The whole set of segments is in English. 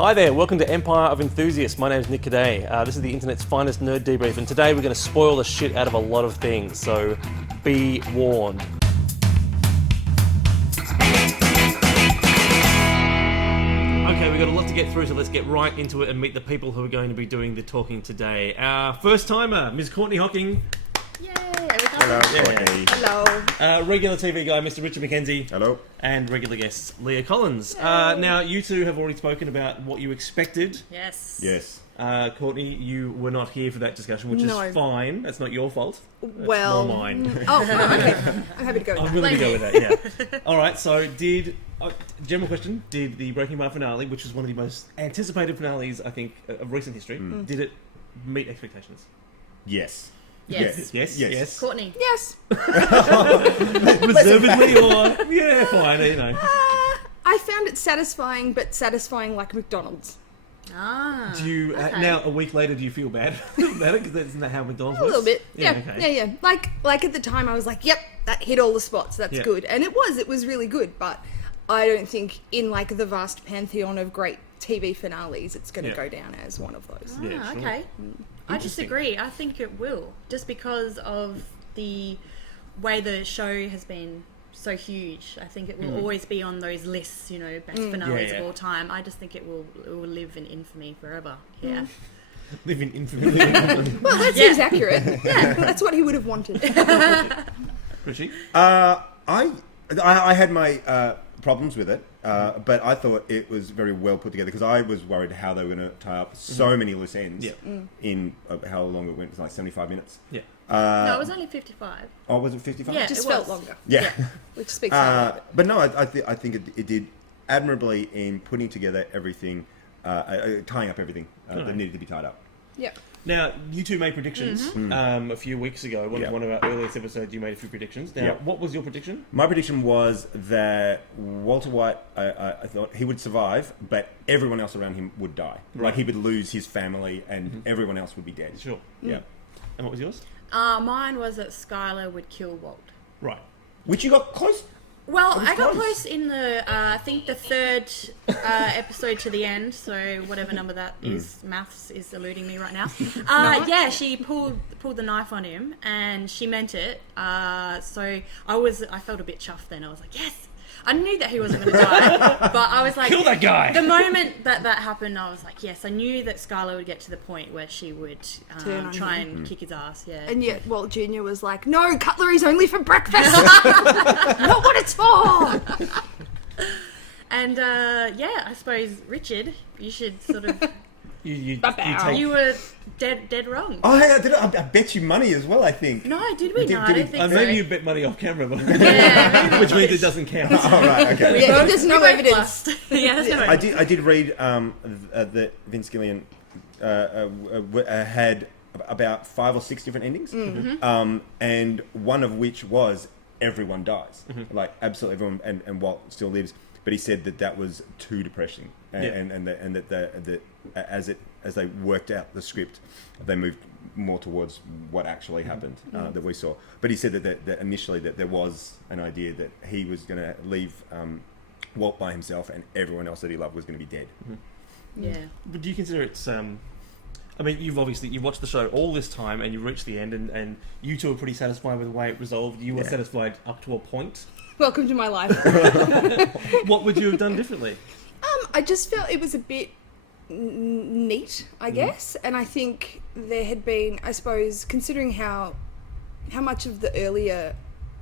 Hi there, welcome to Empire of Enthusiasts. My name is Nick Caddaye. This is the internet's finest nerd debrief, and today we're going to spoil the shit out of a lot of things, so be warned. Okay, we've got a lot to get through, so let's get right into it and meet the people who are going to be doing the talking today. Our first timer, Ms. Courteney Hocking. Yay! Hello, Courtney. Hello. Regular TV guy, Mr. Richard McKenzie. Hello. And regular guest, Leah Collins. Now, you two have already spoken about what you expected. Yes. Yes. Courtney, you were not here for that discussion, which is fine. That's not your fault. That's Well, more mine. Oh, okay. I'm happy to go with I'm that. willing to go with that, yeah. All right, so general question, did the Breaking Bad finale, which was one of the most anticipated finales, I think, of recent history, did it meet expectations? Yes. Yes. Yes. Courtney. Yes. Reservedly or... Yeah, fine, you know. I found it satisfying, but satisfying like McDonald's. Ah. Do you, okay. now, a week later, do you feel bad about it? Because isn't that how McDonald's works? A little bit. Yeah. Okay. Yeah. Like at the time I was like, yep, that hit all the spots. That's good. And it was really good, but I don't think in like the vast pantheon of great TV finales, it's going to go down as one of those. Ah, Yeah, sure. okay. I disagree. I think it will, just because of the way the show has been so huge. I think it will always be on those lists, you know, best finales of all time. I just think it will live in infamy forever. Yeah. Live in infamy. Well, that seems accurate. Yeah, that's what he would have wanted. Richie? I had my problems with it, but I thought it was very well put together because I was worried how they were going to tie up so many loose ends in how long it went. It was like 75 minutes. Yeah. No, it was only 55. Oh, was it 55? Yeah. It just It felt was. longer, Yeah. which speaks louder. But no, I think it did admirably in putting together everything, tying up everything that needed to be tied up. Yeah. Now, you two made predictions a few weeks ago. One of our earliest episodes, you made a few predictions. Now, what was your prediction? My prediction was that Walter White, I thought he would survive, but everyone else around him would die. Right. Like he would lose his family and everyone else would be dead. Sure. Yeah. And what was yours? Mine was that Skylar would kill Walt. Right. Which you got close. Well, was I got close. close in the, I think the third episode to the end, so whatever number that is, maths is eluding me right now. Yeah, she pulled the knife on him, and she meant it. So I felt a bit chuffed then. I was like, yes! I knew that he wasn't going to die, but I was like... Kill that guy! The moment that happened, I was like, yes, I knew that Skylar would get to the point where she would try and kick his ass, yeah. And yet Walt Jr. was like, no, cutlery's only for breakfast. Not what it's for. And, I suppose, Richard, you should sort of... You You were dead wrong. Oh, hey, I bet you money as well, I think. No, did we? No, I don't think I so. know you bet money off camera, but Yeah, which means it doesn't count. Oh, right, okay. Yeah, there's no evidence. Yeah, there's no evidence. I did read that Vince Gilligan had about 5 or 6 different endings, and one of which was everyone dies, like absolutely everyone, and Walt still lives. But he said that was too depressing, and that as they worked out the script, they moved more towards what actually happened that we saw. But he said that initially that there was an idea that he was going to leave Walt by himself, and everyone else that he loved was going to be dead. Yeah. But do you consider it's... I mean, you've watched the show all this time, and you reached the end, and you two are pretty satisfied with the way it resolved. You were satisfied up to a point. Welcome to my life. What would you have done differently? I just felt it was a bit neat, I guess, and I think there had been, I suppose, considering how much of the earlier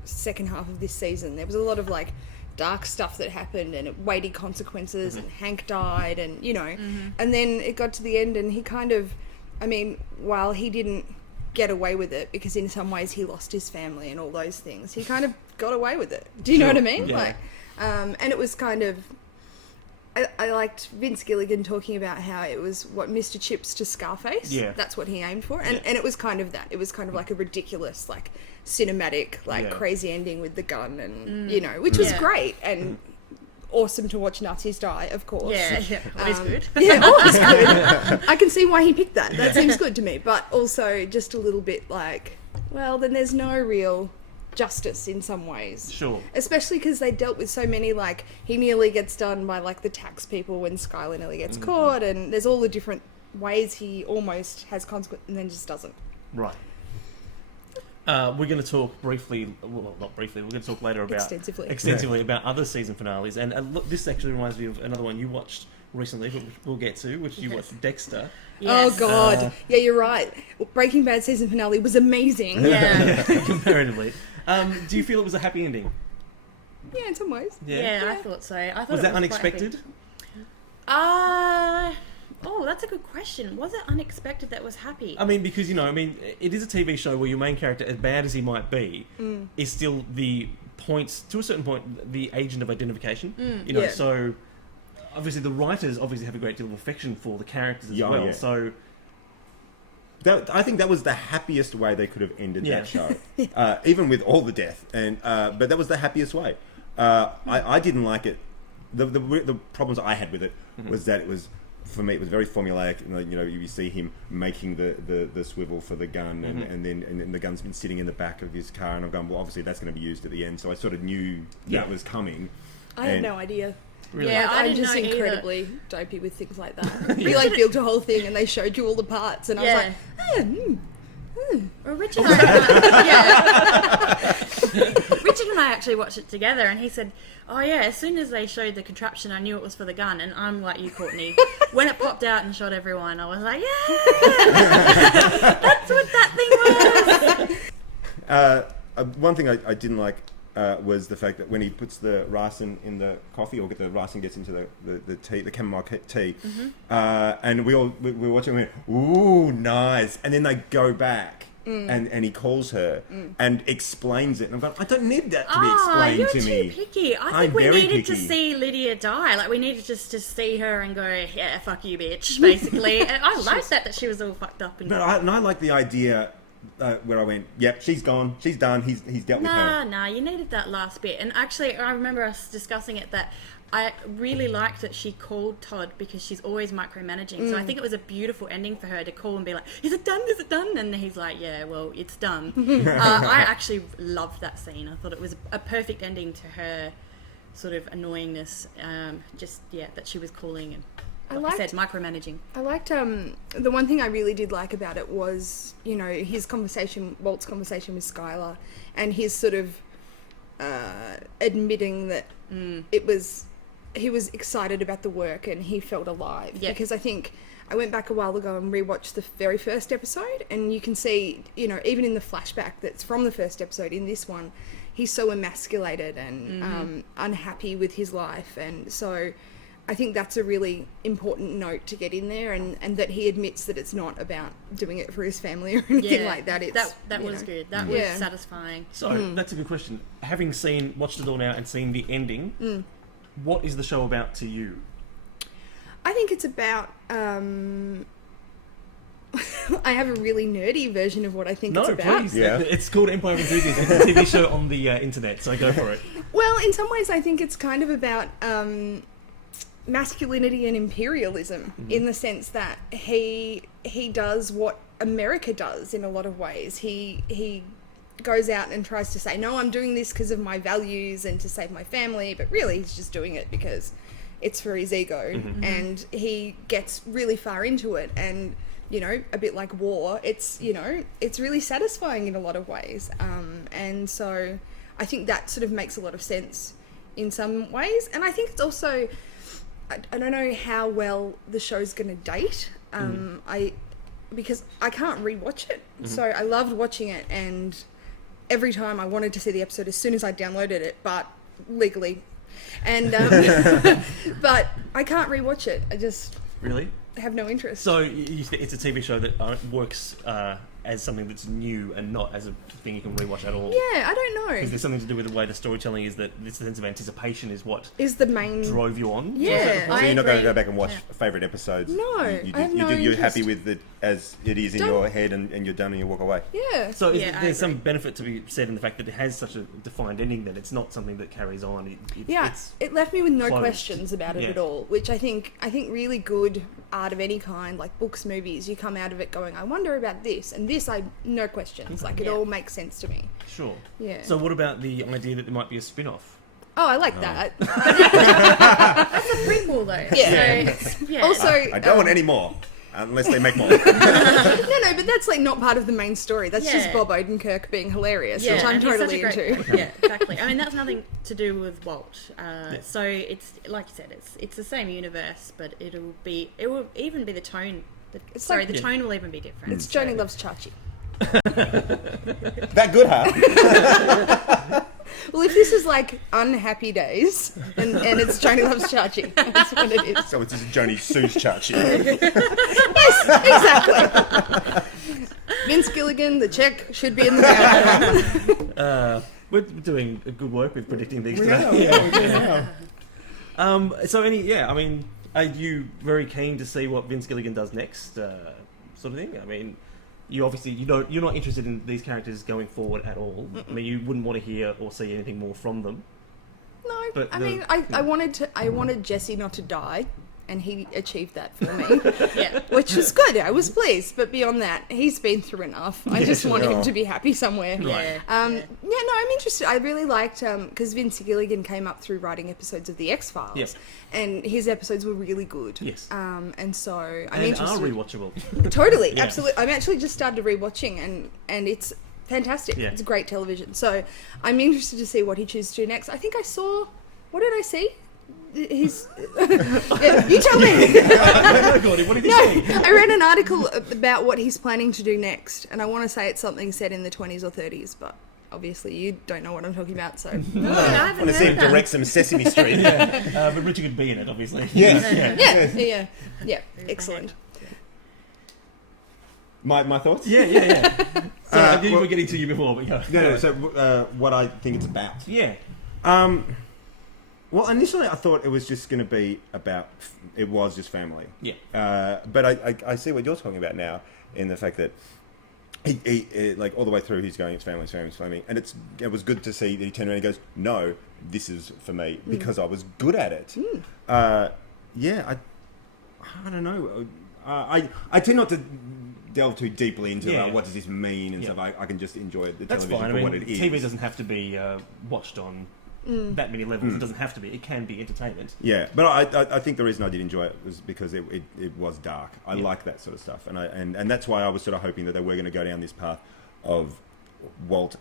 second half of this season, there was a lot of like dark stuff that happened and weighty consequences, and Hank died, and you know, and then it got to the end, and he kind of, I mean, while he didn't get away with it because in some ways he lost his family and all those things, he kind of got away with it. Do you know what I mean? Yeah. Like, and it was kind of, I liked Vince Gilligan talking about how it was what Mr. Chips to Scarface. Yeah. That's what he aimed for. And it was kind of that. It was kind of like a ridiculous, like cinematic, like crazy ending with the gun and, you know, which was great and awesome to watch Nazis die, of course. Yeah, always good. Yeah, always good. I can see why he picked that. That seems good to me. But also just a little bit like, well, then there's no real justice in some ways. Sure. Especially because they dealt with so many, like, he nearly gets done by, like, the tax people when Skylar nearly gets caught, and there's all the different ways he almost has consequence and then just doesn't. Right. We're going to talk briefly, well, not briefly, we're going to talk later about... Extensively about other season finales. And look, this actually reminds me of another one you watched recently, which we'll get to, which you watched, Dexter. Yes. Oh, God. Yeah, you're right. Breaking Bad season finale was amazing. Yeah. Comparatively. Do you feel it was a happy ending? Yeah, in some ways. Yeah, I thought so. I thought Was it that quite unexpected? happy. Oh, that's a good question. Was it unexpected that was happy? I mean, because, it is a TV show where your main character, as bad as he might be, is still the points, to a certain point, the agent of identification. So obviously the writers have a great deal of affection for the characters as well. Yeah. So I think that was the happiest way they could have ended that show, even with all the death. And but that was the happiest way. I didn't like it. The problems I had with it was that it was, for me, it was very formulaic. You see him making the swivel for the gun, and then the gun's been sitting in the back of his car, and I'm going, well, obviously that's going to be used at the end. So I sort of knew that was coming. I had no idea. Really? Yeah, I'm just incredibly dopey with things like that. We built a whole thing and they showed you all the parts, and I was like, Well, Richard and I, Richard and I actually watched it together, and he said, "Oh yeah, as soon as they showed the contraption, I knew it was for the gun." And I'm like you, Courtney. When it popped out and shot everyone, I was like, "Yeah, that's what that thing was." One thing I didn't like was the fact that when he puts the ricin in the coffee, or the ricin gets into the tea, the chamomile tea, and we were watching, and we went, "Ooh, nice!" And then they go back, and he calls her and explains it, and I'm going, I don't need that to be explained to me. You're too picky. I think we needed to see Lydia die. Like, we needed just to see her and go, "Yeah, fuck you, bitch," basically. And I liked that she was all fucked up. And I like the idea. Where I went, yep, she's gone, she's done, he's dealt with her. Nah, you needed that last bit. And actually, I remember us discussing it, that I really liked that she called Todd, because she's always micromanaging. So I think it was a beautiful ending for her to call and be like, "Is it done? Is it done?" And he's like, "Yeah, well, it's done." I actually loved that scene. I thought it was a perfect ending to her sort of annoyingness. That she was calling and, like I said, micromanaging. I liked the one thing I really did like about it was, his conversation, Walt's conversation with Skylar, and his sort of admitting that he was excited about the work and he felt alive. Yep. Because I think I went back a while ago and rewatched the very first episode, and you can see, even in the flashback that's from the first episode, in this one, he's so emasculated and unhappy with his life, and so I think that's a really important note to get in there, and that he admits that it's not about doing it for his family or anything like that. It's, that was good. That was satisfying. So that's a good question. Having watched it all now and seen the ending, what is the show about to you? I think it's about... I have a really nerdy version of what I think it's about. No, please. Yeah. It's called Empire of Enthusiasm. It's a TV show on the internet, so go for it. Well, in some ways I think it's kind of about... masculinity and imperialism, in the sense that he does what America does in a lot of ways. He goes out and tries to say, "No, I'm doing this because of my values and to save my family," but really he's just doing it because it's for his ego. And he gets really far into it, and a bit like war, it's it's really satisfying in a lot of ways, and so I think that sort of makes a lot of sense in some ways. And I think it's also, I don't know how well the show's going to date, because I can't rewatch it. So I loved watching it, and every time I wanted to see the episode as soon as I downloaded it, but legally. And but I can't rewatch it. I just really have no interest. So it's a TV show that works as something that's new and not as a thing you can rewatch at all. Yeah, I don't know. Because there's something to do with the way the storytelling is, that this sense of anticipation is what is the main drove you on. Yeah, so you're not going to go back and watch favourite episodes. No, I have no you're interest. happy with it as it is in your head, and you're done and you walk away. Yeah. So there's some benefit to be said in the fact that it has such a defined ending that it's not something that carries on. It left me with no closed. questions about it at all, which I think really good art of any kind, like books, movies, you come out of it going, I wonder about this, and this, no questions. Like, it all makes sense to me. Sure. Yeah. So what about the idea that there might be a spin-off? Oh, I like that. That's a prequel, though. Yeah. So, yeah. Also, I don't want any more. Unless they make more. no, but that's like not part of the main story. That's just Bob Odenkirk being hilarious, which I'm and he's totally such a into. great- yeah, exactly. I mean, that's nothing to do with Walt. So it's like you said, it's the same universe, but it will even be the tone. The tone will even be different. It's Joni Loves Chachi. That good, huh? Well, if this is like Unhappy Days, and it's Joni Loves Chachi, that's what it is. So it's just Joni sues Chachi. Yes, exactly. Vince Gilligan, the check should be in the mail. We're doing good work with predicting these We today. are. So I mean, are you very keen to see what Vince Gilligan does next, sort of thing? I mean, you're not interested in these characters going forward at all. I mean, you wouldn't want to hear or see anything more from them. No, But I wanted Jesse not to die, and he achieved that for me, Yeah. which was good. I was pleased, but beyond that, he's been through enough. I just want him to be happy somewhere. Yeah. No, I'm interested. I really liked because Vince Gilligan came up through writing episodes of The X-Files, Yes. and his episodes were really good. Yes. And so I'm And interested. are rewatchable. Totally, Yeah. absolutely. I'm actually just started rewatching, and it's fantastic. Yeah. It's great television. So I'm interested to see what he chooses to do next. I think I saw. What did I see? He's. Yeah, you tell me. What did you say? I read an article about what he's planning to do next, and I want to say it's something set in the 20s or 30s, but obviously you don't know what I'm talking about, so. No, I I haven't want to see him heard that. direct some Sesame Street. But Richard could be in it, obviously. Yeah. Yeah, excellent. My thoughts? Yeah. So I knew we well- were getting to you before, but go. No. So what I think it's about. Yeah. Well, initially I thought it was just going to be about. It was just family. Yeah. But I see what you're talking about now in the fact that he like all the way through he's going it's family, and it was good to see that he turned around and goes, no, this is for me because I was good at it. Yeah, I don't know. I tend not to delve too deeply into what does this mean and stuff. I can just enjoy the That's television fine. for I what mean, it is. TV doesn't have to be watched on that many levels. It doesn't have to be. It can be entertainment. Yeah, but I think the reason I did enjoy it was because it was dark. I like that sort of stuff, and that's why I was sort of hoping that they were going to go down this path of Walt.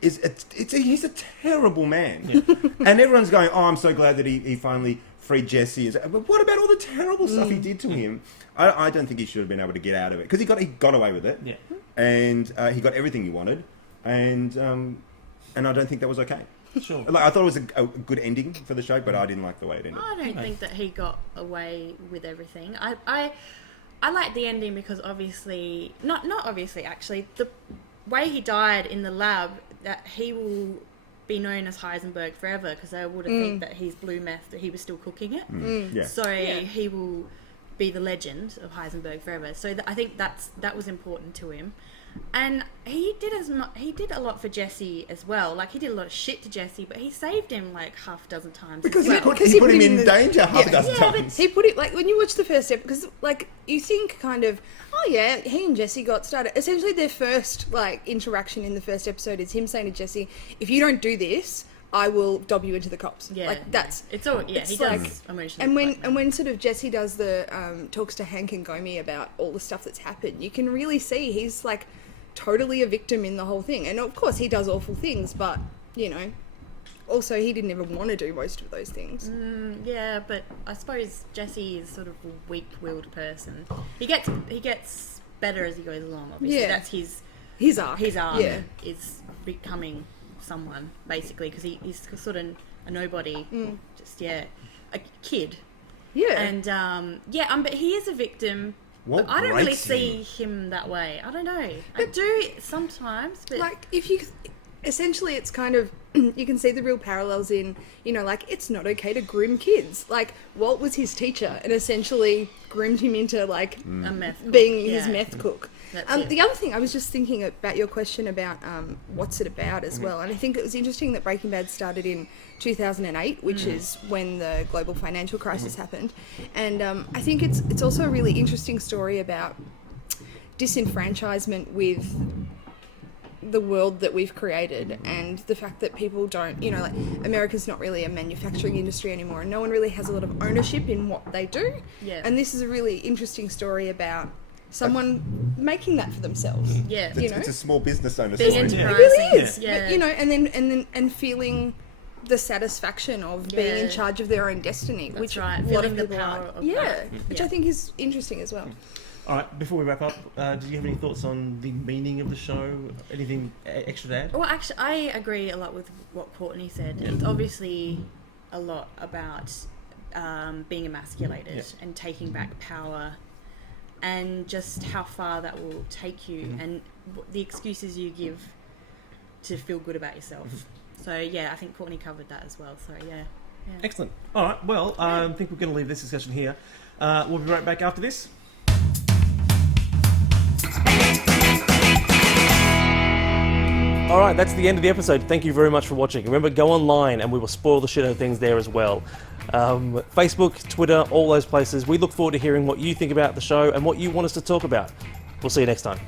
He's a terrible man, and everyone's going, "Oh, I'm so glad that he finally freed Jesse." But what about all the terrible stuff he did to him? I don't think he should have been able to get out of it because he got away with it, and he got everything he wanted, and I don't think that was okay. Sure. Like, I thought it was a good ending for the show, but I didn't like the way it ended. I don't think that he got away with everything. I like the ending because obviously, not obviously actually, the way he died in the lab, that he will be known as Heisenberg forever because they would have think that his blue meth, that he was still cooking it. Yeah. So he will be the legend of Heisenberg forever. So I think that was important to him. And he did a lot for Jesse as well. Like, he did a lot of shit to Jesse, but he saved him like half a dozen times. Because as well. he put him in danger half a dozen Yeah, but times. He put it, like, when you watch the first episode, because, like, you think kind of, oh yeah, he and Jesse got started. Essentially, their first, like, interaction in the first episode is him saying to Jesse, if you don't do this, I will dob you into the cops. Yeah, like, that's... it's all. Yeah, it's he like- does emotionally. And when blackmail. when sort of Jesse does the talks to Hank and Gomi about all the stuff that's happened, you can really see he's like totally a victim in the whole thing. And of course he does awful things, but you know, also he didn't even want to do most of those things. Yeah, but I suppose Jesse is sort of a weak-willed person. He gets better as he goes along. Obviously, Yeah. that's his Arc. yeah. is becoming someone basically because he's sort of a nobody, just a kid. Yeah. And but he is a victim. What But I don't really breaks see him that way. I don't know. I do sometimes, but like if you essentially it's kind of, you can see the real parallels in, you know, like, it's not okay to groom kids. Like, Walt was his teacher and essentially groomed him into, like, A meth cook. being his meth cook. That's it. The other thing, I was just thinking about your question about what's it about as well. And I think it was interesting that Breaking Bad started in 2008, which is when the global financial crisis happened. And I think it's also a really interesting story about disenfranchisement with the world that we've created and the fact that people don't, you know, like, America's not really a manufacturing industry anymore and no one really has a lot of ownership in what they do. Yeah. And this is a really interesting story about someone making that for themselves. Yeah. You know? It's a small business owner Being story. enterprising. It really is. Yeah. But, you know, and feeling the satisfaction of being in charge of their own destiny, That's which right. a lot of Feeling the people power like. of Yeah, that. which Yeah. I think is interesting as well. All right, before we wrap up, do you have any thoughts on the meaning of the show? Anything extra to add? Well, actually, I agree a lot with what Courtney said. Yeah. It's obviously a lot about being emasculated and taking back power, and just how far that will take you, and the excuses you give to feel good about yourself. So yeah, I think Courtney covered that as well. So yeah. Excellent. All right, well, I think we're going to leave this discussion here. We'll be right back after this. All right, that's the end of the episode. Thank you very much for watching. Remember, go online and we will spoil the shit out of things there as well. Facebook, Twitter, all those places. We look forward to hearing what you think about the show and what you want us to talk about. We'll see you next time.